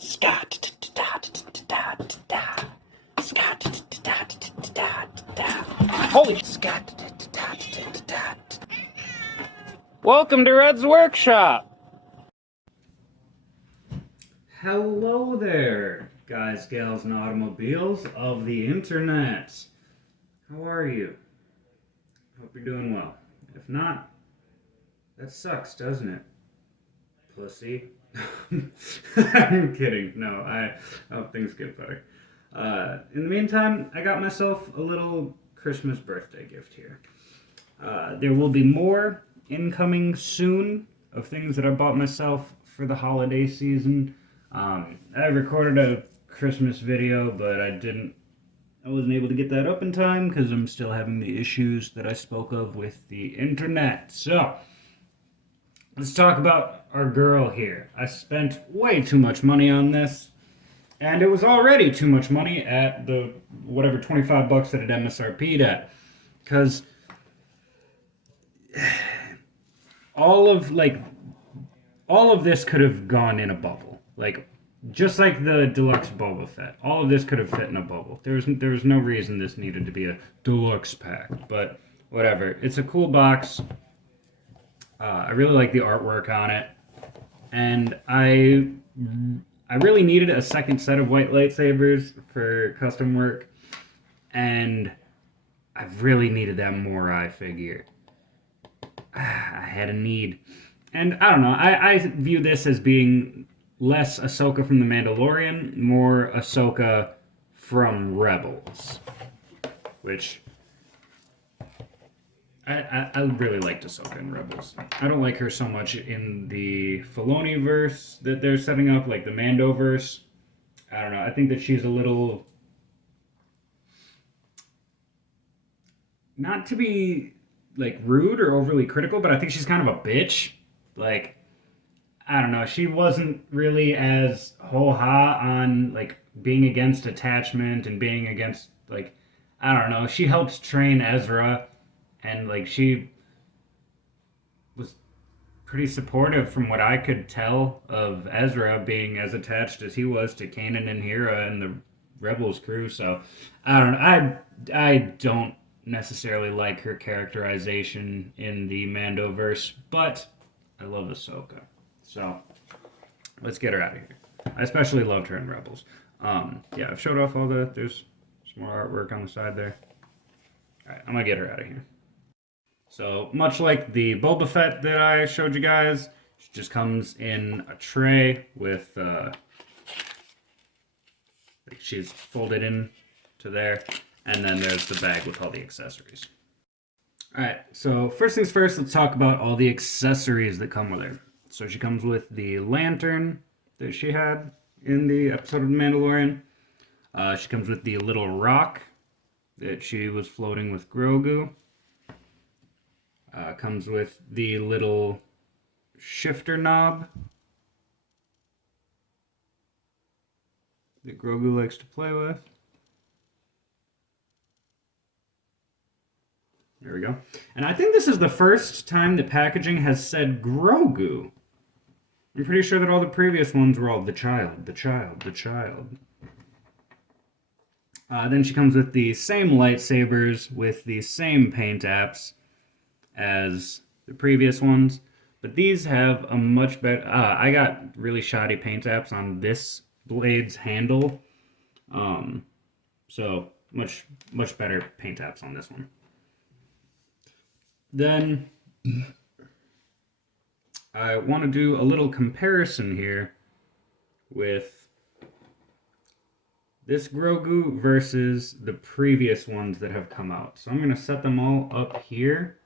Scott. Holy Scott. Welcome to Red's Workshop. Hello there, guys, gals, and automobiles of the internet. How are you? Hope you're doing well. If not, that sucks, doesn't it? Pussy. I'm kidding. No, I hope things get better. In the meantime, I got myself a little Christmas birthday gift here. There will be more incoming soon of things that I bought myself for the holiday season. I recorded a Christmas video, but I wasn't able to get that up in time because I'm still having the issues that I spoke of with the internet. So, let's talk about our girl here. I spent way too much money on this, and it was already too much money at the whatever $25 that it MSRP'd at, because all of this could have gone in a bubble, just like the Deluxe Boba Fett. All of this could have fit in a bubble. There was no reason this needed to be a deluxe pack, but whatever. It's a cool box. I really like the artwork on it, and I really needed a second set of white lightsabers for custom work, and I really needed that Morai figure. I had a need, and I don't know. I view this as being less Ahsoka from The Mandalorian, more Ahsoka from Rebels, which I really liked Ahsoka in Rebels. I don't like her so much in the Filoni-verse that they're setting up, like the Mando-verse. I don't know. I think that she's a little... Not to be, rude or overly critical, but I think she's kind of a bitch. I don't know. She wasn't really as ho-ha on, being against attachment and being against, I don't know. She helps train Ezra, and, she was pretty supportive from what I could tell of Ezra being as attached as he was to Kanan and Hera and the Rebels crew. So, I don't know. I don't necessarily like her characterization in the Mandoverse, but I love Ahsoka. So, let's get her out of here. I especially loved her in Rebels. Yeah, I've showed off there's some more artwork on the side there. Alright, I'm gonna get her out of here. So, much like the Boba Fett that I showed you guys, she just comes in a tray with, she's folded in to there, and then there's the bag with all the accessories. Alright, so first things first, let's talk about all the accessories that come with her. So she comes with the lantern that she had in the episode of The Mandalorian. She comes with the little rock that she was floating with Grogu. Comes with the little shifter knob that Grogu likes to play with. There we go. And I think this is the first time that packaging has said Grogu. I'm pretty sure that all the previous ones were all the child. Then she comes with the same lightsabers with the same paint apps as the previous ones, but these have a much better... I got really shoddy paint apps on this blade's handle, so much better paint apps on this one. Then I want to do a little comparison here with this Grogu versus the previous ones that have come out. So I'm going to set them all up here.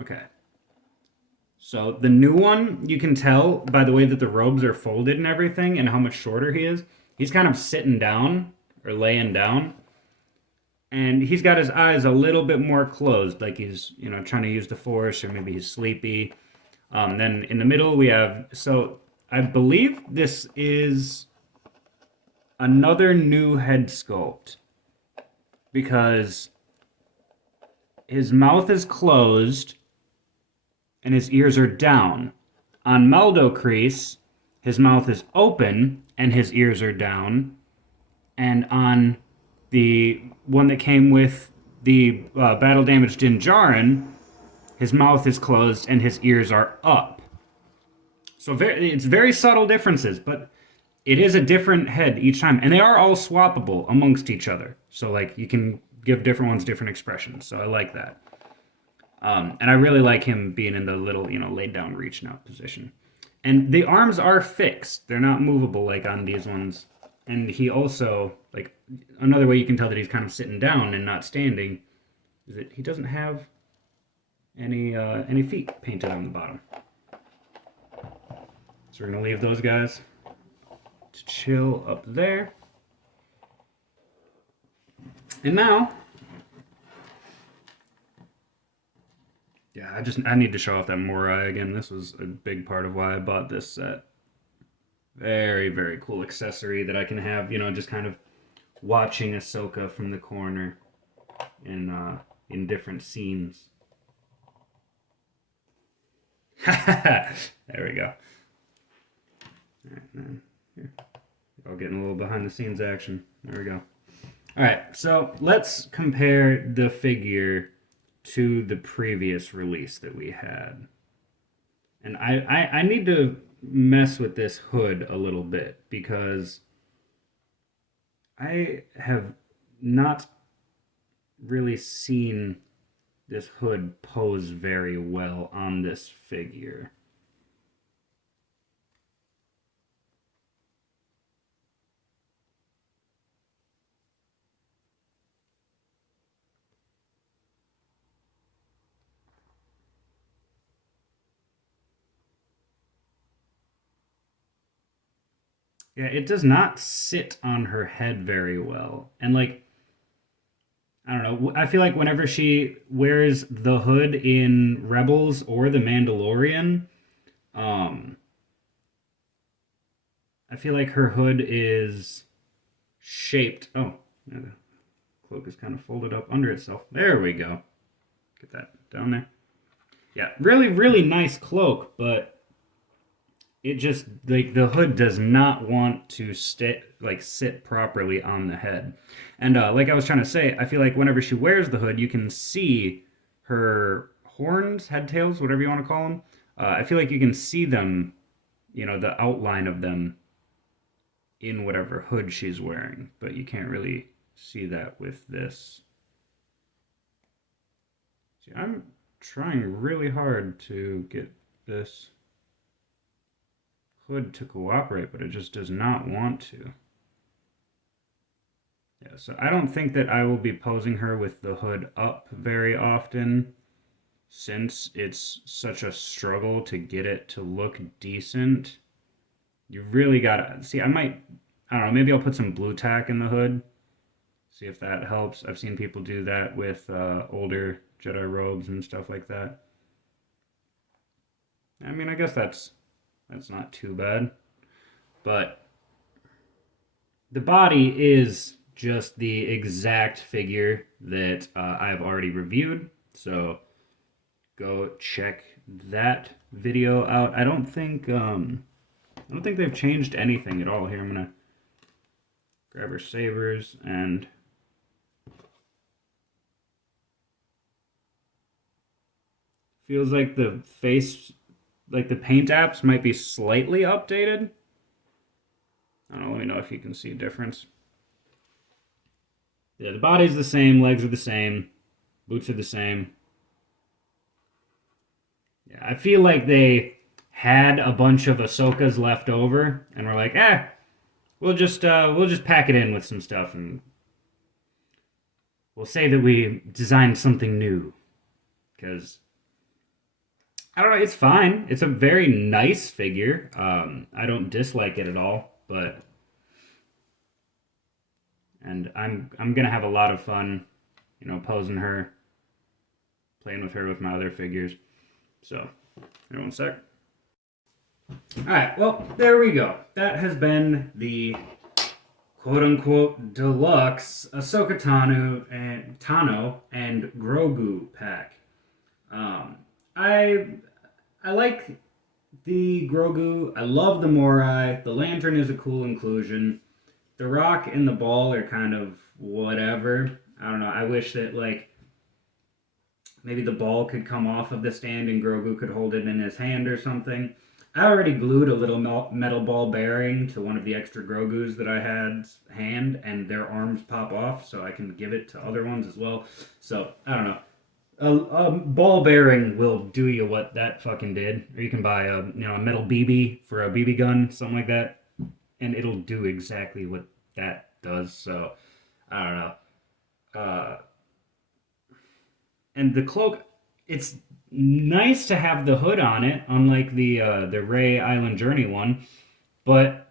Okay. So the new one, you can tell by the way that the robes are folded and everything and how much shorter he is. He's kind of sitting down or laying down. And he's got his eyes a little bit more closed, like he's, trying to use the Force, or maybe he's sleepy. Then in the middle we have, so I believe this is another new head sculpt, because his mouth is closed and his ears are down. On Meldo Crease, his mouth is open and his ears are down. And on the one that came with the battle damaged Din Djarin, his mouth is closed and his ears are up. So it's very subtle differences, but it is a different head each time. And they are all swappable amongst each other. So like you can give different ones different expressions. So I like that. And I really like him being in the little, laid down reach out position. And the arms are fixed. They're not movable like on these ones. And he also, like, another way you can tell that he's kind of sitting down and not standing is that he doesn't have any feet painted on the bottom. So we're going to leave those guys to chill up there. And now, yeah, I need to show off that Morai again. This was a big part of why I bought this set. Very, very cool accessory that I can have, just kind of watching Ahsoka from the corner in different scenes. There we go. All right, man. Here. We're all getting a little behind the scenes action. There we go. All right, so let's compare the figure to the previous release that we had. And I need to mess with this hood a little bit because I have not really seen this hood pose very well on this figure. Yeah, it does not sit on her head very well. And like, I don't know, I feel like whenever she wears the hood in Rebels or The Mandalorian, I feel like her hood is shaped. Oh, yeah, the cloak is kind of folded up under itself. There we go. Get that down there. Yeah, really, really nice cloak, but it just, like, the hood does not want to sit properly on the head. And like I was trying to say, I feel like whenever she wears the hood, you can see her horns, head tails, whatever you want to call them. I feel like you can see them, the outline of them in whatever hood she's wearing, but you can't really see that with this. See, I'm trying really hard to get this hood to cooperate, but it just does not want to. Yeah, so I don't think that I will be posing her with the hood up very often since it's such a struggle to get it to look decent. You really gotta see. I don't know, maybe I'll put some blue tack in the hood, see if that helps. I've seen people do that with older Jedi robes and stuff like that. I mean, I guess that's not too bad. But the body is just the exact figure that I've already reviewed. So go check that video out. I don't think they've changed anything at all. Here, I'm gonna grab her sabers and feels like the face, like the paint apps might be slightly updated. I don't know, let me know if you can see a difference. Yeah, the body's the same, legs are the same, boots are the same. Yeah, I feel like they had a bunch of Ahsokas left over and were like, we'll just pack it in with some stuff and we'll say that we designed something new. Because I don't know, it's fine. It's a very nice figure. I don't dislike it at all, but I'm gonna have a lot of fun, posing her, playing with her with my other figures. So, here, one sec. All right, well, there we go. That has been the quote-unquote deluxe Ahsoka Tano and Grogu pack. Um, I I like the Grogu. I love the Morai. The Lantern is a cool inclusion. The Rock and the Ball are kind of whatever. I don't know. I wish that like maybe the ball could come off of the stand and Grogu could hold it in his hand or something. I already glued a little metal ball bearing to one of the extra Grogus that I had hand, and their arms pop off, so I can give it to other ones as well. So I don't know. A ball bearing will do you what that fucking did, or you can buy a metal BB for a BB gun, something like that, and it'll do exactly what that does. So I don't know. Uh, and the cloak, it's nice to have the hood on it, unlike the Ray Island Journey one. But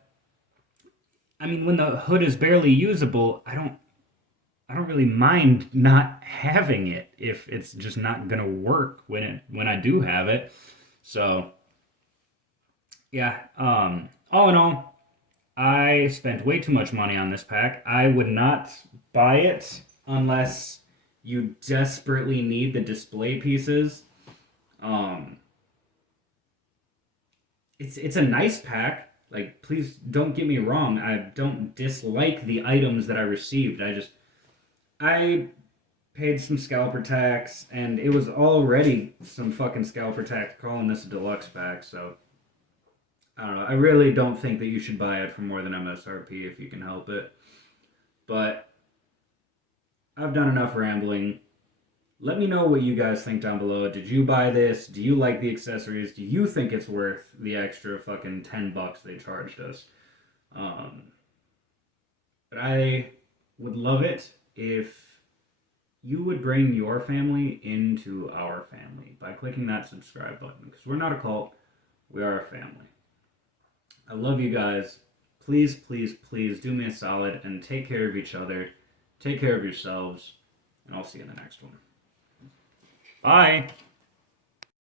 I mean, when the hood is barely usable, I don't really mind not having it if it's just not gonna work when I do have it. So yeah, all in all, I spent way too much money on this pack. I would not buy it unless you desperately need the display pieces. Um, it's a nice pack. Like, please don't get me wrong. I don't dislike the items that I received. I paid some scalper tax, and it was already some fucking scalper tax calling this a deluxe pack. So I don't know. I really don't think that you should buy it for more than MSRP if you can help it. But I've done enough rambling. Let me know what you guys think down below. Did you buy this? Do you like the accessories? Do you think it's worth the extra fucking $10 they charged us? Um, but I would love it if you would bring your family into our family by clicking that subscribe button. Because we're not a cult, we are a family. I love you guys. Please, please, please do me a solid and take care of each other. Take care of yourselves. And I'll see you in the next one. Bye.